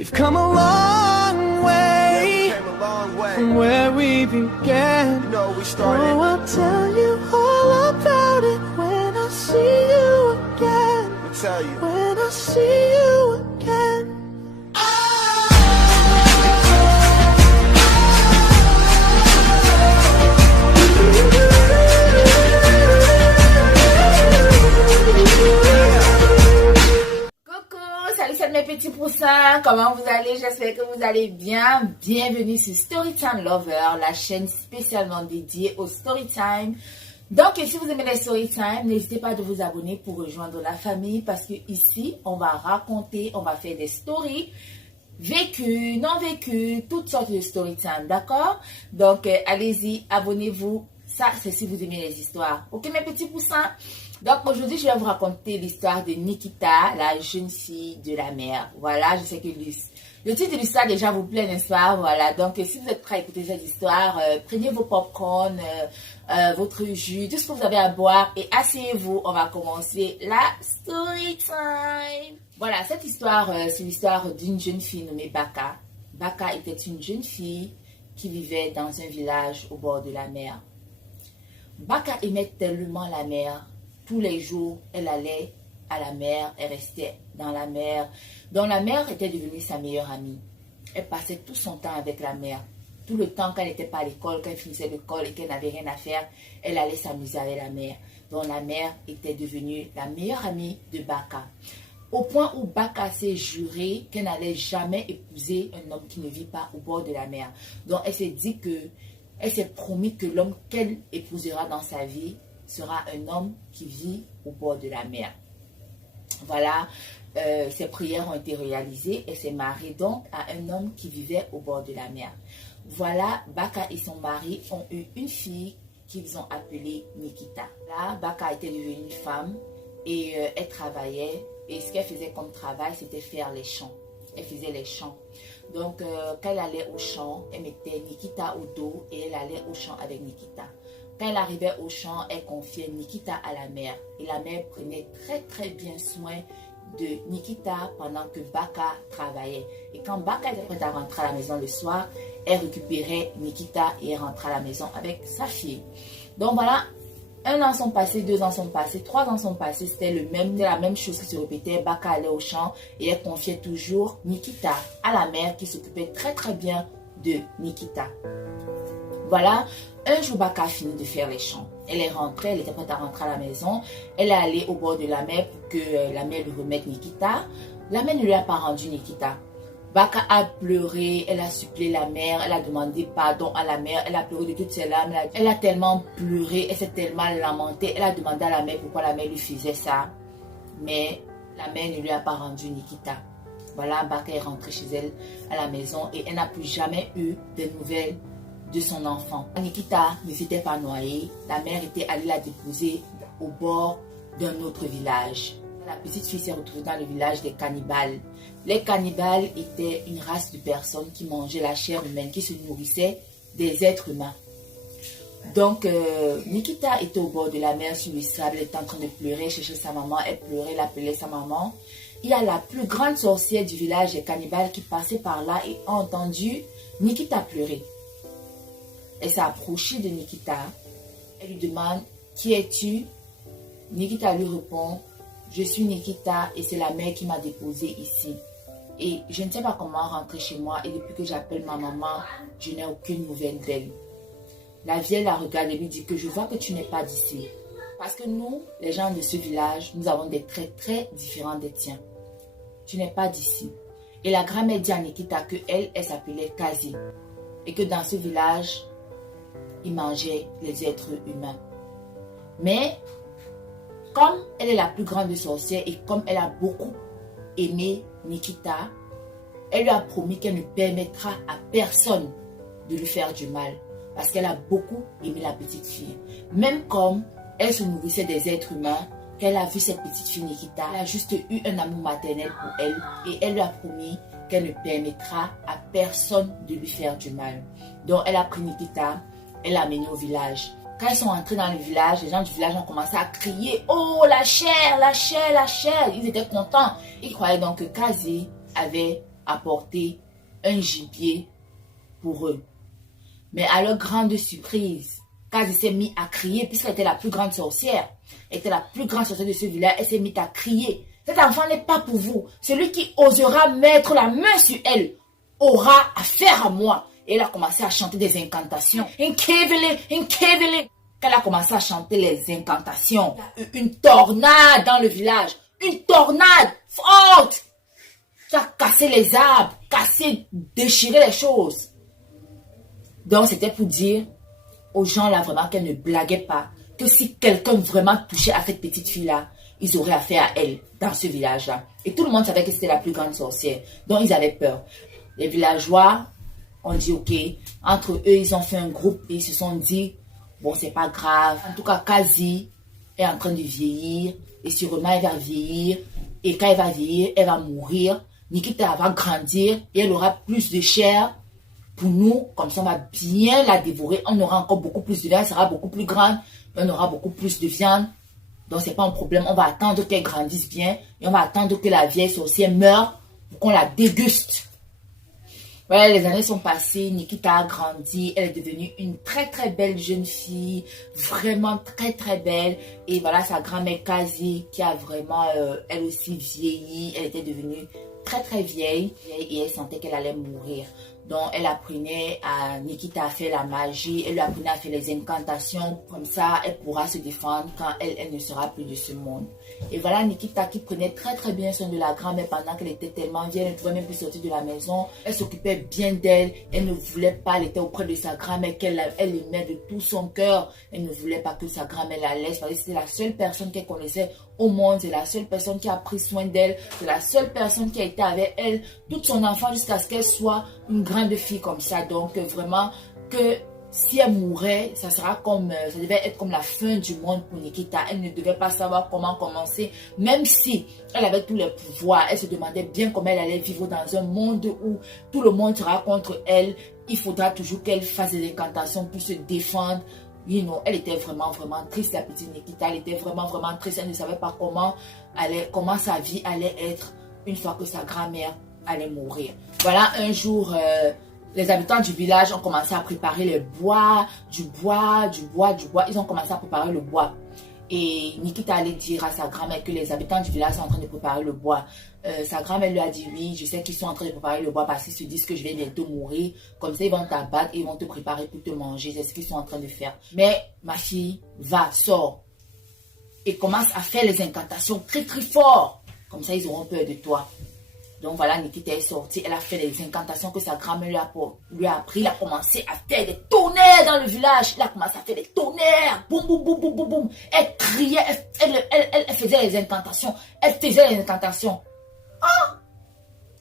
We've come a long way from where we began. You know, we started. Oh, I'll tell you all about it when I see you again. Let me tell you. When I see you again. Salut, c'est mes petits poussins, comment vous allez? J'espère que vous allez bien. Bienvenue sur Storytime Lover, la chaîne spécialement dédiée au Storytime. Donc, si vous aimez les Storytime, n'hésitez pas à vous abonner pour rejoindre la famille parce que ici, on va raconter, on va faire des stories vécues, non vécues, toutes sortes de Storytime, d'accord? Donc, allez-y, abonnez-vous. Ça, c'est si vous aimez les histoires. Ok, mes petits poussins? Donc aujourd'hui, je vais vous raconter l'histoire de Nikita, la jeune fille de la mer. Voilà, je sais que le titre de l'histoire déjà vous plaît, n'est-ce pas? Voilà, donc si vous êtes prêts à écouter cette histoire, prenez vos popcorn, votre jus, tout ce que vous avez à boire et asseyez-vous. On va commencer la story time. Voilà, cette histoire, c'est l'histoire d'une jeune fille nommée Baka. Baka était une jeune fille qui vivait dans un village au bord de la mer. Baka aimait tellement la mer. Tous les jours, elle allait à la mer, elle restait dans la mer. Donc la mer était devenue sa meilleure amie. Elle passait tout son temps avec la mer. Tout le temps qu'elle n'était pas à l'école, quand elle finissait l'école et qu'elle n'avait rien à faire, elle allait s'amuser avec la mer. Donc la mer était devenue la meilleure amie de Baka. Au point où Baka s'est juré qu'elle n'allait jamais épouser un homme qui ne vit pas au bord de la mer. Donc elle s'est dit elle s'est promis que l'homme qu'elle épousera dans sa vie sera un homme qui vit au bord de la mer. Voilà, ses prières ont été réalisées. Elle s'est mariée donc à un homme qui vivait au bord de la mer. Voilà, Baka et son mari ont eu une fille qu'ils ont appelée Nikita. Là, Baka était devenue une femme et elle travaillait. Et ce qu'elle faisait comme travail, c'était faire les champs. Elle faisait les champs. Donc, quand elle allait au champ, elle mettait Nikita au dos et elle allait au champ avec Nikita. Quand elle arrivait au champ, elle confiait Nikita à la mère. Et la mère prenait très bien soin de Nikita pendant que Baka travaillait. Et quand Baka était prête à rentrer à la maison le soir, elle récupérait Nikita et elle rentrait à la maison avec sa fille. Donc voilà, 1 an sont passés, 2 ans sont passés, 3 ans sont passés. C'était la même chose qui se répétait. Baka allait au champ et elle confiait toujours Nikita à la mère qui s'occupait très bien de Nikita. Voilà, un jour Baka a fini de faire les champs. Elle est rentrée, elle était prête à rentrer à la maison. Elle est allée au bord de la mer pour que la mère lui remette Nikita. La mère ne lui a pas rendu Nikita. Baka a pleuré, elle a supplié la mère, elle a demandé pardon à la mère, elle a pleuré de toutes ses larmes. Elle a tellement pleuré, elle s'est tellement lamentée. Elle a demandé à la mère pourquoi la mère lui faisait ça. Mais la mère ne lui a pas rendu Nikita. Voilà, Baka est rentrée chez elle à la maison et elle n'a plus jamais eu de nouvelles de son enfant. Nikita ne s'était pas noyée. La mère était allée la déposer au bord d'un autre village. La petite fille s'est retrouvée dans le village des cannibales. Les cannibales étaient une race de personnes qui mangeaient la chair humaine, qui se nourrissaient des êtres humains. Donc, Nikita était au bord de la mer sur le sable, elle était en train de pleurer, elle cherchait sa maman, elle pleurait, elle appelait sa maman. Il y a la plus grande sorcière du village des cannibales qui passait par là et a entendu Nikita pleurer. Elle s'est approchée de Nikita. Elle lui demande « Qui es-tu » Nikita lui répond « Je suis Nikita et c'est la mère qui m'a déposée ici. Et je ne sais pas comment rentrer chez moi et depuis que j'appelle ma maman, je n'ai aucune nouvelle d'elle. » La vieille la regarde et lui dit que « Je vois que tu n'es pas d'ici. Parce que nous, les gens de ce village, nous avons des traits très différents des tiens. Tu n'es pas d'ici. » Et la grand-mère dit à Nikita qu'elle s'appelait Kazi. Et que dans ce village, il mangeait les êtres humains. Mais, comme elle est la plus grande sorcière et comme elle a beaucoup aimé Nikita, elle lui a promis qu'elle ne permettra à personne de lui faire du mal. Parce qu'elle a beaucoup aimé la petite fille. Même comme elle se nourrissait des êtres humains, qu'elle a vu cette petite fille Nikita, elle a juste eu un amour maternel pour elle et elle lui a promis qu'elle ne permettra à personne de lui faire du mal. Donc elle a pris Nikita, elle l'a amenée au village. Quand ils sont entrés dans le village, les gens du village ont commencé à crier « Oh, la chair, la chair, la chair !» Ils étaient contents. Ils croyaient donc que Kazi avait apporter un gibier pour eux. Mais à leur grande surprise, Kazi s'est mise à crier puisqu'elle était la plus grande sorcière. Elle était la plus grande sorcière de ce village. Elle s'est mise à crier. Cet enfant n'est pas pour vous. Celui qui osera mettre la main sur elle aura affaire à moi. Et elle a commencé à chanter des incantations. Inkevele, Inkevele. Quand elle a commencé à chanter les incantations, une tornade dans le village. Une tornade forte qui a cassé les arbres, cassé, déchiré les choses. Donc c'était pour dire aux gens là vraiment qu'elle ne blaguait pas. Que si quelqu'un vraiment touchait à cette petite fille-là, ils auraient affaire à elle dans ce village-là. Et tout le monde savait que c'était la plus grande sorcière. Donc ils avaient peur. Les villageois ont dit ok. Entre eux, ils ont fait un groupe et ils se sont dit bon, c'est pas grave. En tout cas, Kazi est en train de vieillir. Et sûrement, elle va vieillir. Et quand elle va vieillir, elle va mourir. Nikita va grandir et elle aura plus de chair pour nous. Comme ça, on va bien la dévorer. On aura encore beaucoup plus de viande. Elle sera beaucoup plus grande. On aura beaucoup plus de viande. Donc, c'est pas un problème. On va attendre qu'elle grandisse bien. Et on va attendre que la vieille sorcière meure pour qu'on la déguste. Voilà, les années sont passées, Nikita a grandi, elle est devenue une très très belle jeune fille, vraiment très très belle. Et voilà, sa grand-mère Kazi qui a vraiment, elle aussi vieilli, elle était devenue très très vieille et elle sentait qu'elle allait mourir. Donc elle apprenait à Nikita à faire la magie, elle lui apprenait à faire les incantations, comme ça elle pourra se défendre quand elle ne sera plus de ce monde. Et voilà Nikita qui prenait très très bien soin de la grand-mère pendant qu'elle était tellement vieille, elle ne pouvait même plus sortir de la maison. Elle s'occupait bien d'elle, elle ne voulait pas, elle était auprès de sa grand-mère qu'elle aimait de tout son cœur. Elle ne voulait pas que sa grand-mère la laisse parce que c'était la seule personne qu'elle connaissait au monde, c'est la seule personne qui a pris soin d'elle, c'est la seule personne qui a été avec elle toute son enfant jusqu'à ce qu'elle soit une grande fille comme ça. Donc vraiment que si elle mourait, ça sera comme, ça devait être comme la fin du monde pour Nikita. Elle ne devait pas savoir comment commencer, même si elle avait tous les pouvoirs. Elle se demandait bien comment elle allait vivre dans un monde où tout le monde sera contre elle. Il faudra toujours qu'elle fasse des incantations pour se défendre. You know, elle était vraiment vraiment triste, la petite Nikita. Elle était vraiment vraiment triste. Elle ne savait pas comment sa vie allait être une fois que sa grand-mère allait mourir. Voilà, un jour, les habitants du village ont commencé à préparer le bois, du bois. Ils ont commencé à préparer le bois. Et Nikita allait dire à sa grand-mère que les habitants du village sont en train de préparer le bois. Sa grand-mère lui a dit oui, je sais qu'ils sont en train de préparer le bois parce qu'ils se disent que je vais bientôt mourir. Comme ça, ils vont t'abattre et ils vont te préparer pour te manger. C'est ce qu'ils sont en train de faire. Mais ma fille, va, sors. Et commence à faire les incantations très très fort. Comme ça, ils auront peur de toi. Donc voilà, Nikita est sortie, elle a fait les incantations que sa grand-mère lui a appris. Elle a commencé à faire des tonnerres dans le village. Elle a commencé à faire des tonnerres. Boum, boum, boum, boum, boum, boum. Elle criait, elle faisait les incantations. Elle faisait les incantations. Ah!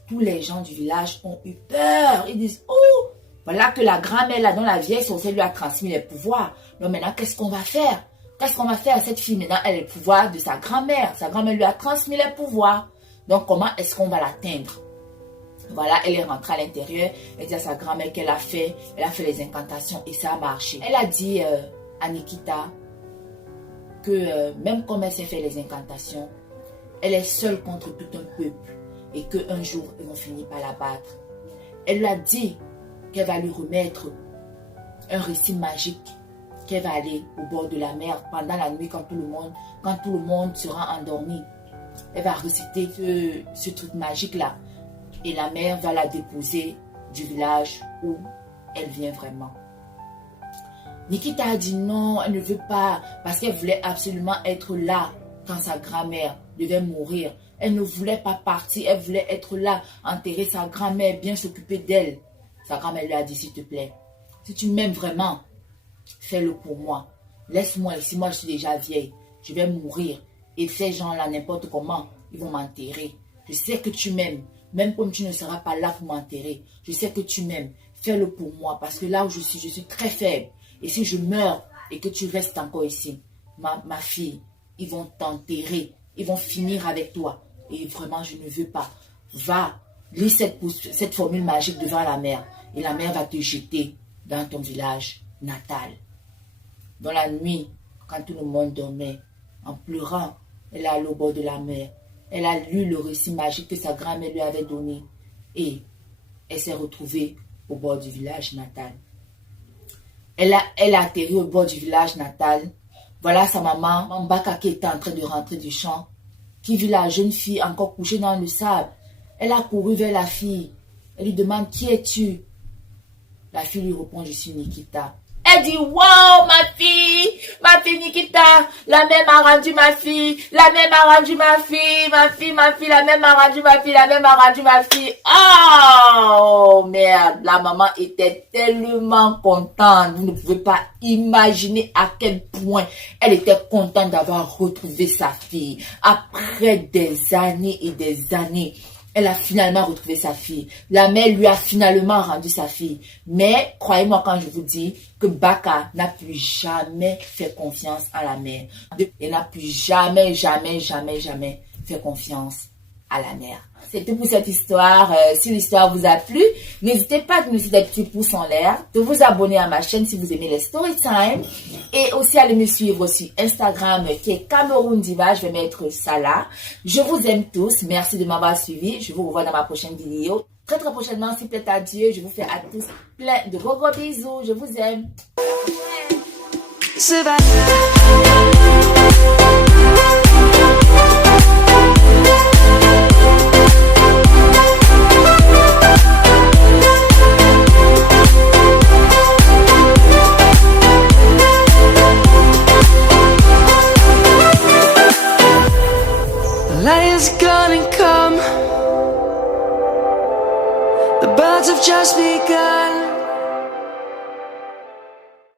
Tous les gens du village ont eu peur. Ils disent, oh! Voilà que la grand-mère, là, dont la vieille sorcière lui a transmis les pouvoirs. Donc maintenant, qu'est-ce qu'on va faire? Qu'est-ce qu'on va faire à cette fille? Maintenant, elle a le pouvoir de sa grand-mère. Sa grand-mère lui a transmis les pouvoirs. Donc, comment est-ce qu'on va l'atteindre? Voilà, elle est rentrée à l'intérieur. Elle dit à sa grand-mère qu'elle a fait les incantations et ça a marché. Elle a dit à Nikita que même comme elle s'est fait les incantations, elle est seule contre tout un peuple et qu'un jour, ils vont finir par la battre. Elle lui a dit qu'elle va lui remettre un récit magique, qu'elle va aller au bord de la mer pendant la nuit quand tout le monde sera endormi. Elle va réciter ce truc magique-là. Et la mère va la déposer du village où elle vient vraiment. Nikita a dit non, elle ne veut pas. Parce qu'elle voulait absolument être là quand sa grand-mère devait mourir. Elle ne voulait pas partir. Elle voulait être là, enterrer sa grand-mère, bien s'occuper d'elle. Sa grand-mère lui a dit, s'il te plaît, si tu m'aimes vraiment, fais-le pour moi. Laisse-moi ici, moi je suis déjà vieille. Je vais mourir. Et ces gens-là, n'importe comment, ils vont m'enterrer. Je sais que tu m'aimes. Même comme tu ne seras pas là pour m'enterrer. Je sais que tu m'aimes. Fais-le pour moi. Parce que là où je suis très faible. Et si je meurs et que tu restes encore ici, ma fille, ils vont t'enterrer. Ils vont finir avec toi. Et vraiment, je ne veux pas. Va, lis cette formule magique devant la mer. Et la mer va te jeter dans ton village natal. Dans la nuit, quand tout le monde dormait, en pleurant, elle est allée au bord de la mer. Elle a lu le récit magique que sa grand-mère lui avait donné. et elle s'est retrouvée au bord du village natal. Elle a atterri au bord du village natal. Voilà sa maman, Mbaka, qui était en train de rentrer du champ, qui vit la jeune fille encore couchée dans le sable. Elle a couru vers la fille. Elle lui demande, qui es-tu? La fille lui répond, je suis Nikita. Elle dit, wow, ma fille Nikita, la même a rendu ma fille, la même a rendu ma fille, la même a rendu ma fille, la même a rendu ma fille. Oh, merde, la maman était tellement contente. Vous ne pouvez pas imaginer à quel point elle était contente d'avoir retrouvé sa fille. Après des années et des années, elle a finalement retrouvé sa fille. La mère lui a finalement rendu sa fille. Mais, croyez-moi quand je vous dis que Baka n'a plus jamais fait confiance à la mère. Elle n'a plus jamais fait confiance à la mère. C'est tout pour cette histoire. Si l'histoire vous a plu, n'hésitez pas à nous laisser des petits pouces en l'air, de vous abonner à ma chaîne si vous aimez les Storytime, et aussi aller me suivre sur Instagram qui est Cameroun Diva. Je vais mettre ça là. Je vous aime tous. Merci de m'avoir suivi. Je vous revois dans ma prochaine vidéo. Très prochainement, s'il plaît à Dieu. Je vous fais à tous plein de gros bisous. Je vous aime. Light is gonna come. The birds have just begun.